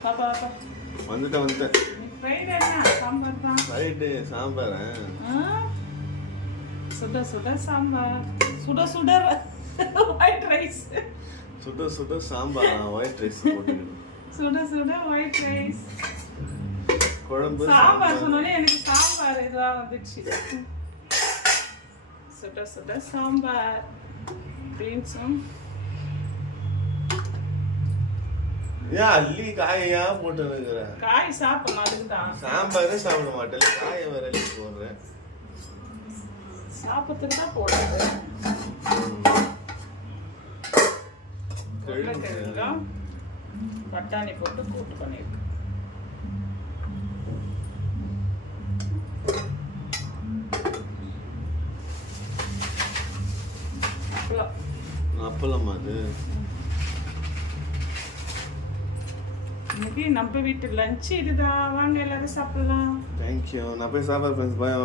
பாப்பா வந்துட்டேன் ஃப்ரைட் என்ன சாம்பார் தான் ஃப்ரைடு சாம்பார் சுட சுட சாம்பார் சுட சுட ஒயிட் ரைஸ் சுட சுட சாம்பார் ஒயிட் ரைஸ் போட்டுக்கணும் சுட சுட ஒயிட் ரைஸ் குழம்பு சாம்பார் சொன்னோடனே எனக்கு சாம்பார் இதுவா வந்துச்சு சுட சுட சாம்பார் பீன்ஸும் ஏன் அள்ளி காயா போட்டு இருக்கிறேன் காய் சாப்பிடணும் அதுக்கு தான் சாம்பாரே சாப்பிட மாட்டேன் காயை வேற அள்ளி போடுறேன் சாப்பிட்றதுக்கு தான் போடுறது உருளைக்கிழங்கும் பட்டாணி போட்டு கூட்டு பண்ணிருக்கு அப்பளமா அது இன்னைக்கு நம்ம வீட்டு லஞ்ச் இதுதான் வாங்க எல்லாரும் சாப்பிடலாம் தேங்க்யூ நான் போய் சாப்பிட்றேன் ஃப்ரெண்ட்ஸ் பாய்